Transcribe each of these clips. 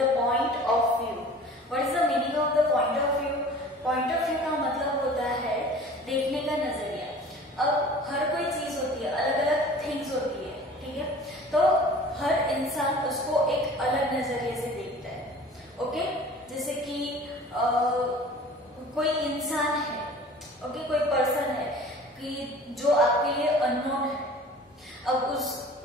The point of view. What is the meaning of the point of view? Point of view का मतलब होता है देखने का नजरिया। अब हर कोई चीज होती है, अलग अलग थिंग्स होती है, ठीक है, तो हर इंसान उसको एक अलग नजरिए से देखता है। ओके, जैसे कि कोई इंसान है, ओके, कोई पर्सन है कि जो आपके लिए अननोन है। अब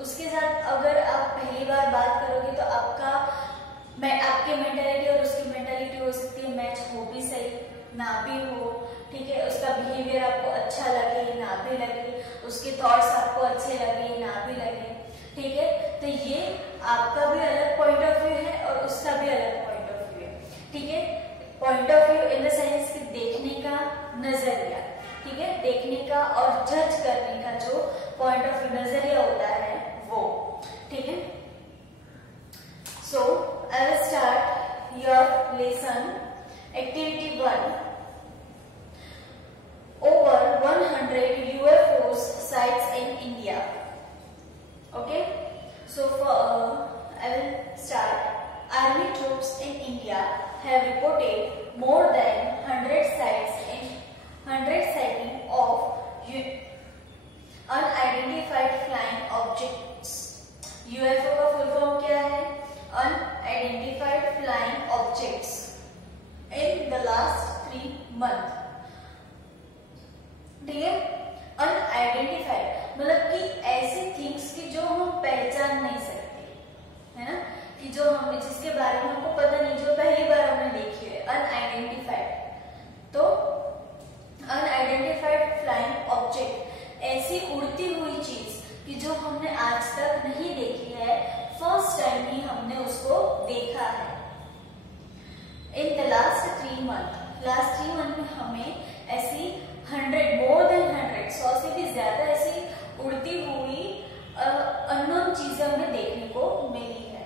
उसके साथ अगर आप पहली बार बात करोगे तो आपकी मेंटालिटी और उसकी मेंटालिटी हो सकती है मैच हो भी सही, ना भी हो, ठीक है, उसका बिहेवियर आपको अच्छा लगे ना भी लगे, उसके थॉट्स आपको अच्छे लगे ना भी लगे, ठीक है, तो ये आपका भी अलग पॉइंट ऑफ व्यू है और उसका भी अलग पॉइंट ऑफ व्यू है, ठीक है। Point of view in the sense कि देखने का नजरिया, ठीक है, देखने का और जज करने का जो पॉइंट ऑफ व्यू नजरिया होता है वो, ठीक है। So I will start your lesson activity 1। Over 100 UFOs sites in India. Okay, so I will start. Army troops in India have reported more than 100 sighting of unidentified flying objects. UFO का full form क्या है? Unidentified flying objects in the last 3 months. ठीक है, unidentified मतलब कि ऐसी things की जो हम पहचान नहीं सकते, है ना, कि जो हम जिसके बारे में हमको पता नहीं, जो पहली बार हमने देखी है, अनआइडेंटिफाइड। तो अनआइडेंटिफाइड फ्लाइंग ऑब्जेक्ट ऐसी उड़ती हुई चीज कि जो हमने आज तक नहीं देखी है, फर्स्ट टाइम ही हमने उसको देखा है। इन द लास्ट 3 मंथ में हमें ऐसी 100 मोर देन 100 100 से भी ज्यादा ऐसी उड़ती हुई अननोन चीजें हमें देखने को मिली है।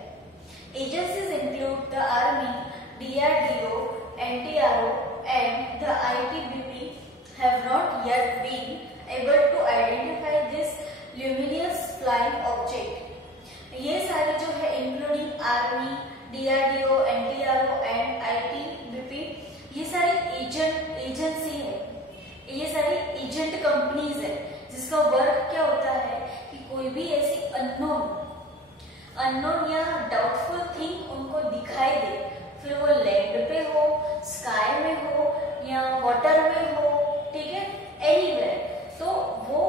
Agencies include the army, DRDO, NTRO and the ITBP have not yet been able to identify this luminous flying object। ये सारे जो है including army, DRDO, NTRO and ITBP, ये सारी एजेंसी है, ये सारी एजेंट कंपनीज है जिसका वर्क क्या होता है कि कोई भी ऐसी अननोन या डाउटफुल थिंग उनको दिखाई दे, फिर वो लैंड पे हो, स्काई में हो या वाटर में हो, ठीक है, एनीवेयर, तो वो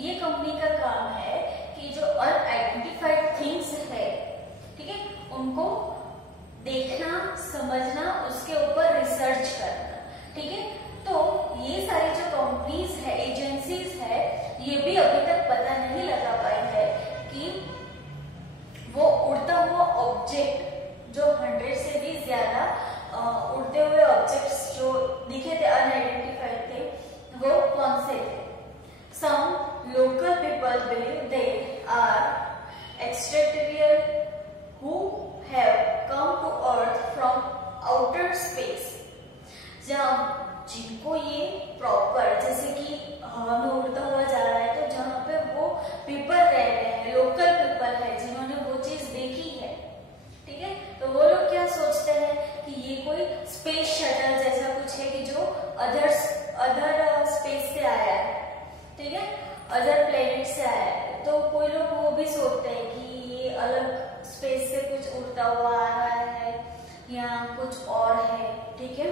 ये कंपनी का काम है कि जो अनआइडेंटिफाइड थिंग्स है, ठीक है, उनको देखना, समझना, उसके ऊपर रिसर्च करना, ठीक है। तो ये सारी जो कंपनीज है, एजेंसीज है, ये भी अभी तक पता नहीं लगा पाई है कि वो उड़ता हुआ ऑब्जेक्ट जो 100 से भी ज्यादा उड़ते हुए ऑब्जेक्ट्स जो दिखे थे, अनआइडेंटिफाइड थे, वो कौन से थे। Some local people believe they are extraterrestrial who have come to earth from outer space. जब जिनको ये प्रॉपर, जैसे कि हवा में उड़ता हुआ जा रहा है, तो जहाँ पे वो पीपल रह रहे हैं, लोकल पीपल है जिन्होंने वो चीज देखी है, ठीक है, तो वो लोग क्या सोचते हैं कि ये कोई स्पेस शटल जैसा कुछ है कि जो अदर स्पेस से आया है, ठीक है, अदर प्लेनेट से आया है। तो कोई लोग वो भी सोचते हैं कि ये अलग स्पेस से कुछ उड़ता हुआ आ रहा है या कुछ और है, ठीक है।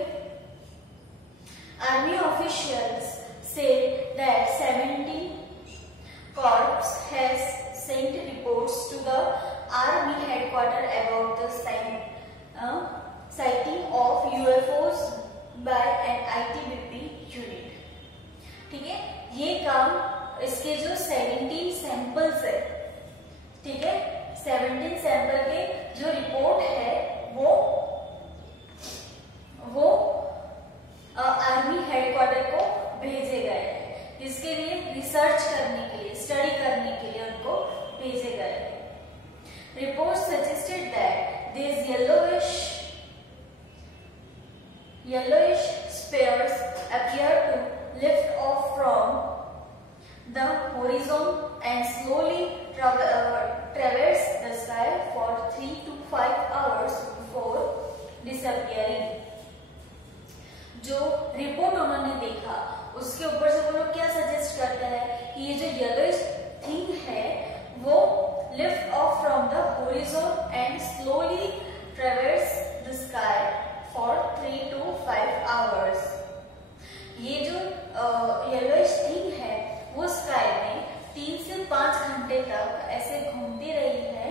Army officials say that 70 corps has sent reports to the Army headquarters about the sighting of UFOs by an ITBP unit। ठीक है, ये काम इसके जो 17 सैंपल्स है, ठीक है, 17 सैंपल के जो रिपोर्ट है वो आर्मी हेडक्वार्टर को भेजे गए हैं, इसके लिए रिसर्च करने के लिए, स्टडी करने के लिए उनको भेजे गए हैं। Report suggested that this yellowish spheres appear to lift off from the horizon and slowly traverse the sky for 3 to 5 hours before disappearing। जो रिपोर्ट उन्होंने देखा उसके ऊपर से वो लोग क्या सजेस्ट करते हैं कि ये जो येलोइश थिंग है वो lift off from the horizon and slowly ट्रेवर्स the sky for 3 to 5 hours। ये जो येलोइश थिंग है वो स्काई में 3 से 5 घंटे तक ऐसे घूमती रही है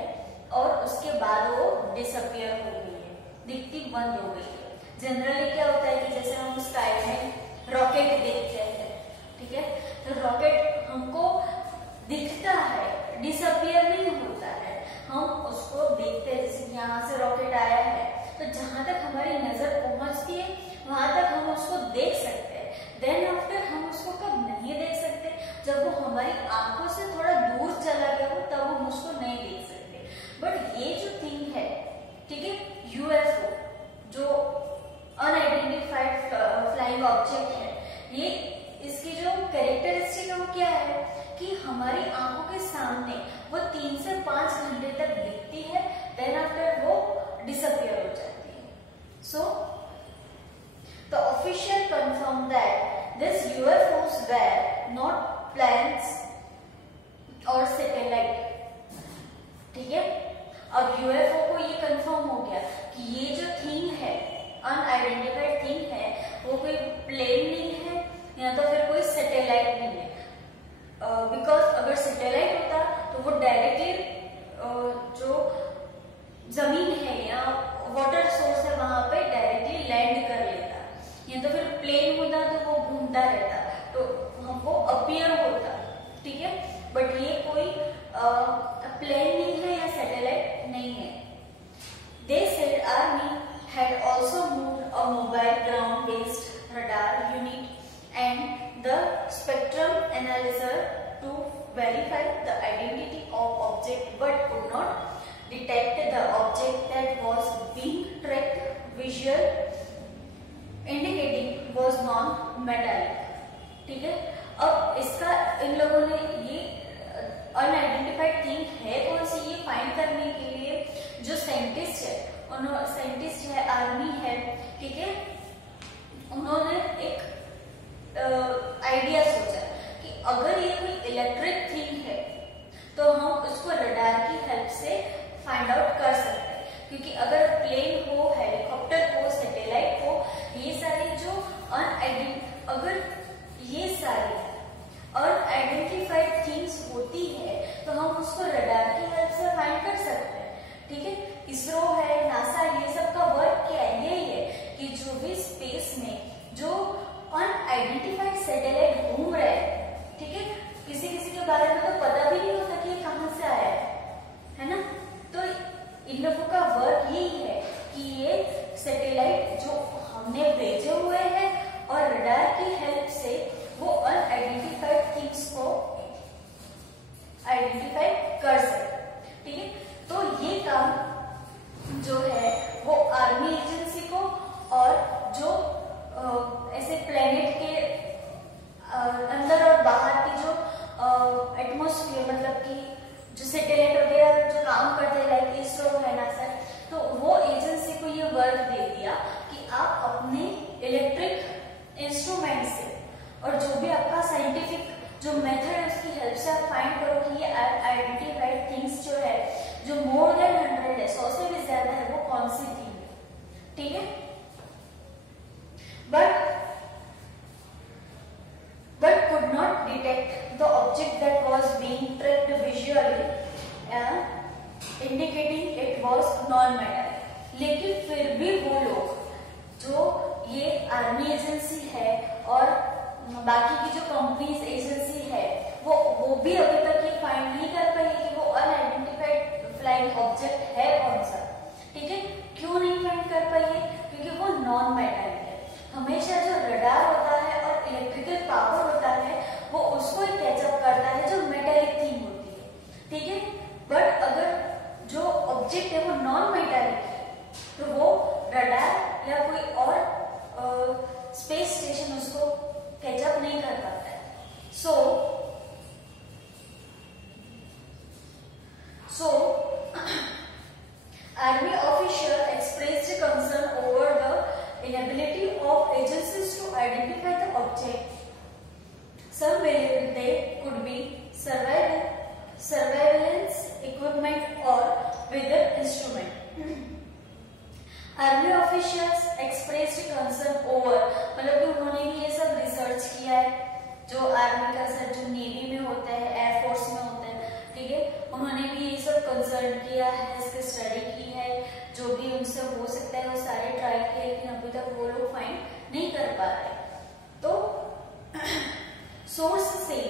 और उसके बाद वो डिसअपियर हो गई है, दिखती बंद हो गई है। जनरली क्या होता है कि जैसे हम स्काई में रॉकेट देखते हैं, ठीक है, तो रॉकेट हमको दिखता है, डिसअपियर नहीं होता है। हम उसको देखते हैं, जैसे यहाँ से रॉकेट आया है तो जहां तक हमारी नजर पहुंचती है वहां तक हम उसको देख सकते हैं। देन आफ्टर हम उसको कब नहीं देख सकते, जब वो हमारी आंखों से थोड़ा दूर चला गया हो तब हम उसको नहीं देख सकते। बट ये जो थिंग है, ठीक है, यूएफओ जो अनआइडेंटिफाइड फ्लाइंग ऑब्जेक्ट है, ये इसकी जो कैरेक्टरिस्टिक है वो क्या है कि हमारी आंखों के सामने वो 3 से 5 घंटे तक दिखती है, देन आफ्टर वो डिसअपियर हो जाती है। So the official confirm that this UFOs were not planes और सैटेलाइट। ठीक है, अब यूएफओ को ये कंफर्म हो गया कि ये जो थिंग है, अनआइडेंटिफाइड थिंग है, वो कोई प्लेन नहीं है या तो फिर कोई सैटेलाइट नहीं है। बिकॉज अगर सैटेलाइट होता तो वो डायरेक्टली जो जमीन है या वाटर सोर्स है वहां पे डायरेक्टली लैंड कर लेता, या तो फिर प्लेन होता तो वो घूमता रहता तो हमको अपीयर होता, ठीक है। बट ये कोई प्लेन नहीं है या सैटेलाइट नहीं है। They said army had also moved a mobile ground-based radar unit and the spectrum analyzer to verify the identity of object, but could not detect the object that was being tracked. Visual indicating was non-metallic। ठीक है, अब इसका इन लोगों ने ये unidentified thing है कौन सी, ये फाइंड करने के लिए जो साइंटिस्ट है, उन्होंने साइंटिस्ट है, आर्मी है, ठीक है, उन्होंने एक आइडिया सोचा कि अगर ये कोई इलेक्ट्रिक थिंग है तो हम उसको रडार की हेल्प से फाइंड आउट कर सकते हैं। क्योंकि अगर प्लेन हो, हेलीकॉप्टर हो, सैटेलाइट हो, ये सारी जो अगर ये सारी अनआइडेंटिफाइड थिंग्स होती है तो हम उसको रडार की हेल्प से फाइंड कर सकते हैं। ठीक है, इसरो है, नासा, ये सब का वर्क क्या है, यही है कि जो भी स्पेस में जो अनआइडेंटिफाइड सैटेलाइट घूम रहे हैं, ठीक है, किसी किसी के बारे में तो पता भी नहीं होता कि ये कहां से आया है ना। तो इन लोगों का वर्क यही है कि ये सैटेलाइट जो हमने भेजे हुए हैं और रडार की हेल्प से वो अनआइडेंटिफाइड थिंग्स को आइडेंटिफाई कर सके। ठीक है, तो ये काम जो है वो आर्मी एजेंसी को और जो ऐसे प्लेनेट के अंदर और बाहर की जो एटमॉस्फेयर, मतलब कि जो सैटेलाइट वगैरह जो काम करते हैं, लाइक इसरो है, नासा, तो वो एजेंसी को ये वर्क दे दिया कि आप अपने इलेक्ट्रिक इंस्ट्रूमेंट से और जो भी आपका साइंटिफिक जो मेथड है उसकी हेल्प से आप फाइंड करो कि ये आइडेंटिफाइड थिंग्स जो है, जो मोर देन 100 है, 100 से भी ज्यादा है, वो कौन सी थी। ठीक है, but could not detect the object that was being tracked visually, indicating it was non-metallic। लेकिन फिर भी वो लोग, जो ये आर्मी एजेंसी है और बाकी की जो कंपनीज एजेंसी है, वो भी अभी तक ये फाइंड नहीं कर पाई कि वो अनआइडेंटिफाइड फ्लाइंग ऑब्जेक्ट है कौन सा। ठीक है, क्यों नहीं फाइंड कर पाई है, क्योंकि वो नॉन मेटालिक है। हमेशा जो रडार होता है और इलेक्ट्रिकल पावर होता है वो उसको ही कैचअप करता है जो मेटालिक थिंग होती है। ठीक है, बट अगर जो ऑब्जेक्ट है वो नॉन मेटालिक है तो वो रडार या कोई और स्पेस स्टेशन उसको कैचअप नहीं कर पाता है। So army official expressed concern over object. Some believe they could be surveillance equipment or weather instrument. Army officials expressed concern over, मतलब कि उन्होंने भी ये सब रिसर्च किया है, जो आर्मी का सर जो नेवी में होता है, एयरफोर्स में होता है, ठीक है, उन्होंने भी ये सब कंसर्न किया है, इसकी स्टडी की है, जो भी उनसे हो सकता है वो सारे ट्राई किए, लेकिन अभी तक वो लोग फाइंड नहीं कर पा रहे। तो source say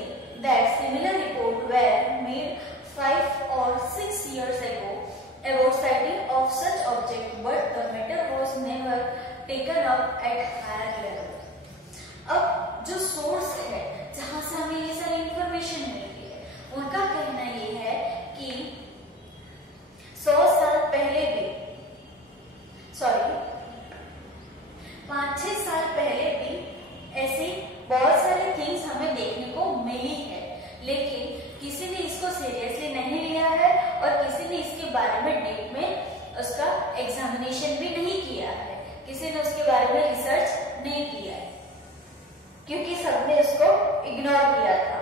that similar report were made 5 or 6 years ago about sighting of such object, but the matter was never taken up at higher level. अब जो सोर्स है जहां से हमें ये सारी इंफॉर्मेशन मिलती है, उनका कहना ये है कि 100 साल पहले भी, 5-6 साल पहले भी ऐसी बहुत सारी थिंग्स हमें देखने को मिली है, लेकिन किसी ने इसको सीरियसली नहीं लिया है और किसी ने इसके बारे में डीप में उसका एग्जामिनेशन भी नहीं किया है, किसी ने उसके बारे में रिसर्च नहीं किया है, क्योंकि सबने उसको इग्नोर किया था,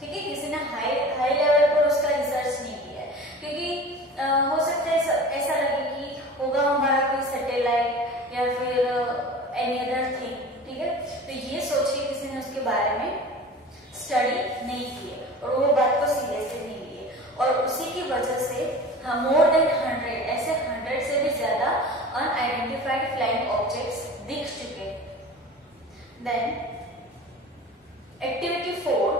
ठीक है, किसी ने हाई लेवल पर उसका रिसर्च नहीं किया है, क्योंकि हो सकता है ऐसा लगे कि होगा हमारा कोई सैटेलाइट या फिर एनी अदर थिंग, ठीक है, तो ये सोच के किसी ने उसके बारे में स्टडी नहीं की और वो बात को सीरियसली नहीं लिए, और उसी की वजह से मोर देन 100 ऐसे 100 से भी ज्यादा अनआइडेंटिफाइड फ्लाइंग ऑब्जेक्ट्स दिख चुके। Then activity 4,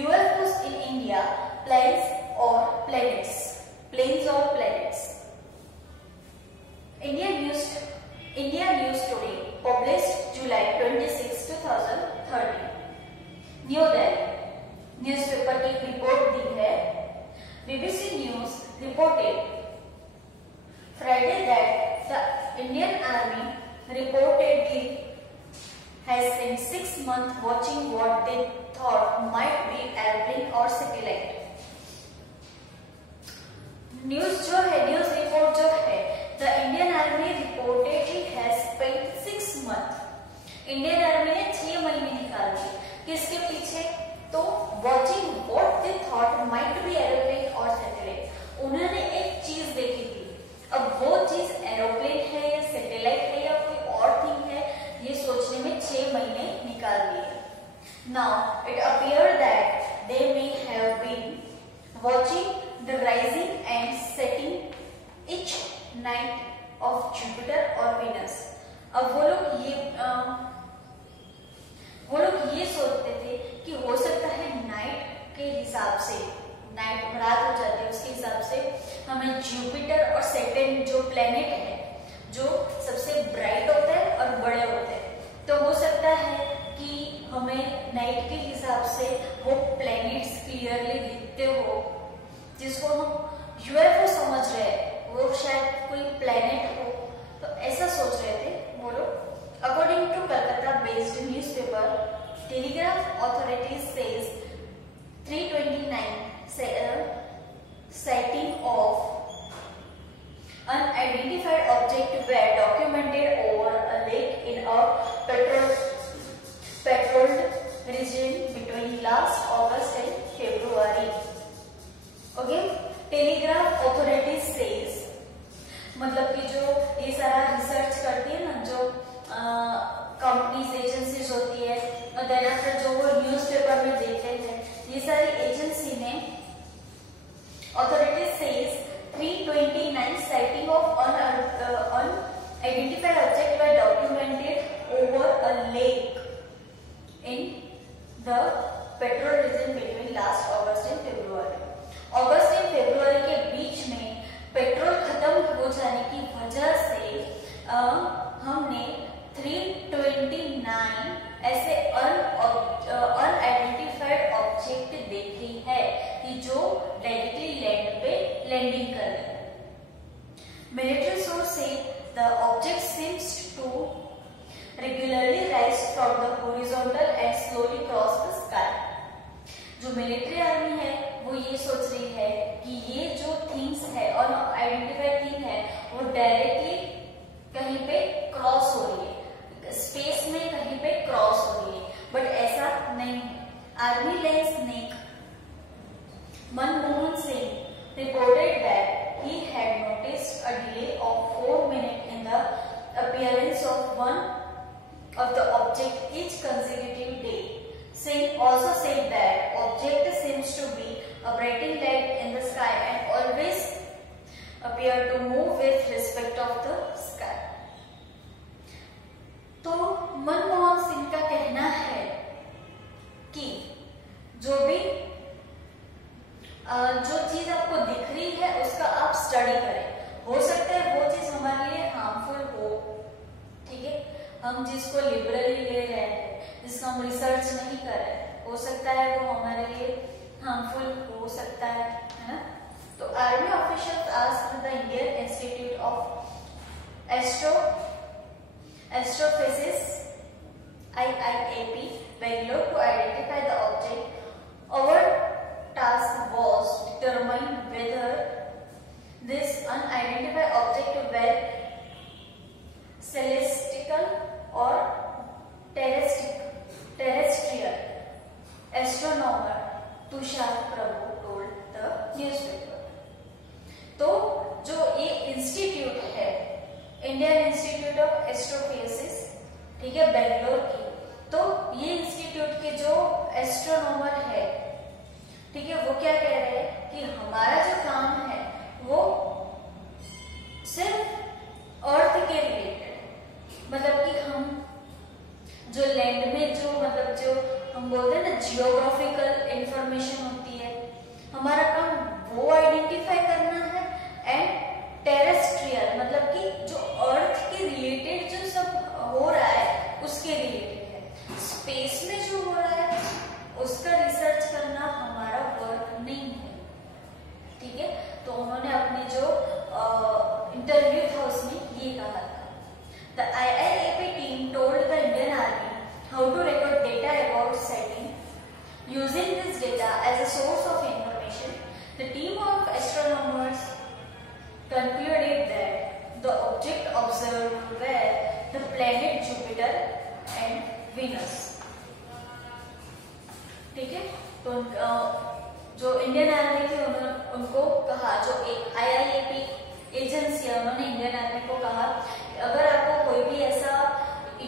UFOs in India, planes or planets. India News Today published July 26, 2013. New Delhi newspaper की रिपोर्ट दी है। BBC News reported Friday that the Indian Army reportedly has spent 6 months watching what they thought might be airplane or satellite. News report जो है, the Indian Army reportedly has spent 6 months. Indian army ने 6 महीने निकाल दिए किसके पीछे? तो watching what they thought might be aeroplane और सैटेलाइट। उन्होंने एक चीज देखी थी, अब वो चीज एरोप्लेन है या सैटेलाइट है या कोई और थिंग है, ये सोचने में 6 महीने निकाल दिए। Now it appear that they may have been watching the rising and setting each night of Jupiter और वीनस। अब वो लोग ये सोचते थे कि हो सकता है नाइट के हिसाब से, नाइट रात हो जाती है उसके हिसाब से हमें जुपिटर और सैटर्न जो प्लेनेट है, जो सबसे ब्राइट होता है और बड़े होते हैं, तो हो सकता है कि हमें नाइट के हिसाब से वो प्लेनेट्स क्लियरली दिखते हो, जिसको हम यूएफओ समझ रहे हैं, वो शायद कोई प्लेनेट हो, तो ऐसा सोच रहे थे वो लोग। According to Calcutta based newspaper Telegraph authorities says 329 sighting of unidentified object were documented over a lake in a patrolled region between last August and February. Okay, telegraph authorities says, मतलब कि जो ये सारा रिसर्च करती है ना, जो कंपनीज एजेंसीज होती है, और देन आफ्टर जो वो न्यूज़पेपर में देते हैं, ये सारी एजेंसी ने authorities says 329 sighting of unidentified object were documented over a lake in the petrol region between last August and February. अगस्त और फरवरी के बीच में पेट्रोल खत्म हो जाने की वजह से हमने 329 ऐसे अनआइडेंटिफाइड ऑब्जेक्ट देखी है कि जो डायरेक्टली लैंड पे लैंडिंग कर रहे हैं। मिलिट्री सोर्स से the object seems to regularly rise from the horizontal and slowly cross the sky. जो मिलिट्री आर्मी है वो ये सोच रही है कि ये जो थिंग्स है और आइडेंटिफाइड थिंग है वो डायरेक्टली कहीं पे क्रॉस हो रही है, स्पेस में कहीं पे क्रॉस हो रही है, Army Land Snake Manmohan Singh reported that he had noticed a delay of 4 minutes in the appearance of one of the object each consecutive day. Singh also said that object seems to be a brighting light in the sky and always appear to move with respect of the sky. तो मनमोहन सिंह का कहना है कि जो चीज आपको दिख रही है उसका आप स्टडी करें। हो सकता है वो चीज हमारे लिए हार्मफुल हो, ठीक है, हम जिसको लिबरली ले रहे हैं, जिसका हम रिसर्च नहीं कर रहे, हो सकता है वो हमारे लिए हार्मफुल हो सकता है ना। तो army officials asked the Indian institute of astrophysics IIAP Bangalore to identify the object. Our task was determine whether this unidentified object were celestial or terrestrial. Astronomer Tushar Prabhu told the newspaper. तो जो ये institute है, Indian institute of astrophysics, ठीक है, बेंगलोर की, तो ये institute के जो एस्ट्रोनॉमर है, ठीक है, वो क्या कह रहे हैं कि हमारा जो काम है वो सिर्फ अर्थ के रिलेटेड, मतलब कि हम जो लैंड में जो हम बोलते हैं ना जियोग्राफिकल इंफॉर्मेशन होती है, हमारा काम वो आइडेंटिफाई करना है। एंड टेरेस्ट्रियल मतलब कि जो अर्थ के रिलेटेड जो सब हो रहा है उसके रिलेटेड है। स्पेस में जो हो रहा है उसका रिसर्च करना हमारा वर्क नहीं है, ठीक है। तो उन्होंने अपने जो इंटरव्यू था उसमें ये कहा था। The IIAP team told the Indian army how to record data about setting using this data as a source of information. The team of astronomers concluded that the object observed were the planet Jupiter and Venus, ठीक है। तो जो Indian army थे उन्होंने उनको कहा, जो एक IIAP एजेंसी है, उन्होंने इंडियन आर्मी को कहा अगर आपको कोई भी ऐसा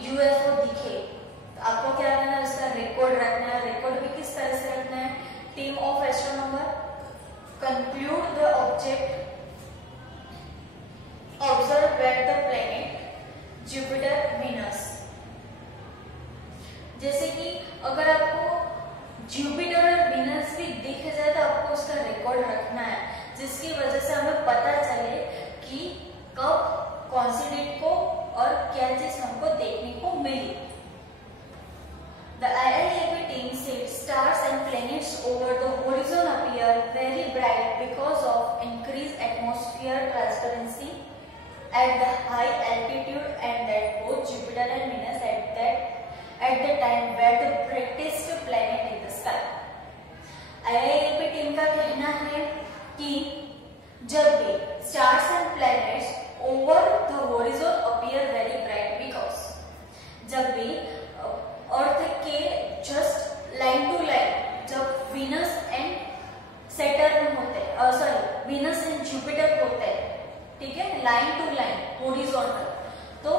UFO दिखे तो आपको क्या करना है, उसका रिकॉर्ड रखना है। रिकॉर्ड भी किस तरह से रखना है? Team of astronomer conclude the object observed at the planet Jupiter, Venus। जैसे कि अगर आपको जुपिटर और विनस भी दिख जाए तो आपको उसका रिकॉर्ड रखना है, जिसकी वजह से हमें पता चले कि कब कौन सी डेट को और क्या चीज हमको देखने को मिली। The IIAP team said stars and planets over the horizon appear very bright because of increased atmosphere transparency at the high altitude, and that both Jupiter and Venus at the time were the brightest planet in the sky। IIAP team का कहना है कि जब भी stars and planets over the horizon appear very bright because जब भी अर्थ के just line to line जब Venus and Saturn होते हैं, सॉरी Venus and Jupiter होते हैं, ठीक है, लाइन टू लाइन हॉरिजॉन्टल, तो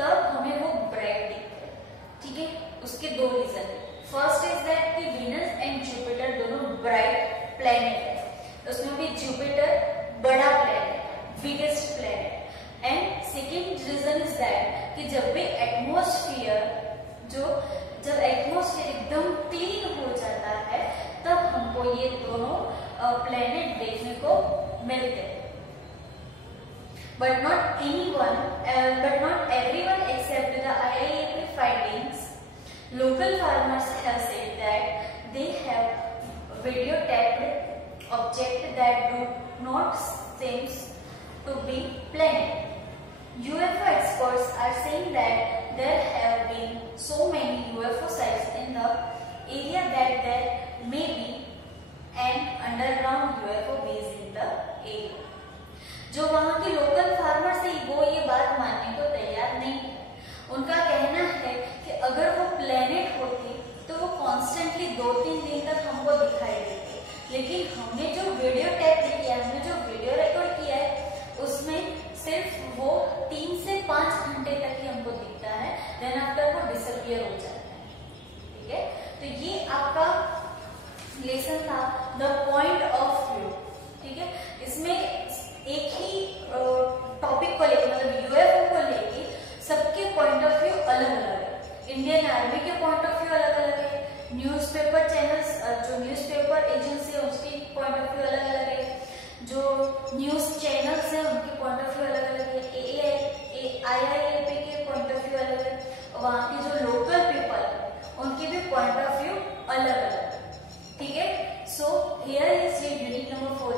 तब हमें वो ब्राइट दिखते हैं, ठीक है। उसके दो रीजन है। फर्स्ट इज दैट कि वीनस एंड जुपिटर दोनों ब्राइट प्लैनेट है, उसमें भी जुपिटर बड़ा planet, biggest planet. And second reason is that कि जब भी एटमॉस्फेयर जब एटमॉस्फेयर एकदम क्लीन हो जाता है तब हमको ये दोनों प्लैनेट देखने को मिलते हैं। But not everyone accept the IIAP findings. Local farmers have said that they have videotaped objects that do not seem to be planet. UFO experts are saying that there have been so many UFO sites in the area that there may be an underground UFO base in the area। जो वहां के local farmers है वो ये बात मानने को तैयार नहीं है। उनका कहना है कि अगर वो प्लेनेट होती तो वो कॉन्स्टेंटली 2-3 दिन क्लियर हो जाता है। ठीक है, तो ये आपका लेसन था द पॉइंट ऑफ व्यू। ठीक है, इसमें एक ही टॉपिक को लेकर मतलब यूएफओ को लेके सबके पॉइंट ऑफ व्यू अलग अलग है। इंडियन आर्मी के पॉइंट ऑफ व्यू अलग अलग है, न्यूज़पेपर चैनल्स जो न्यूज़पेपर एजेंसी है उसकी पॉइंट ऑफ व्यू अलग अलग है, जो न्यूज चैनल्स हैं उनके पॉइंट ऑफ व्यू अलग अलग है, IIAP के पॉइंट ऑफ व्यू अलग है, वहाँ के जो लोकल पीपल है उनके भी पॉइंट ऑफ व्यू अलग अलग है। ठीक है, so here is your unit number 4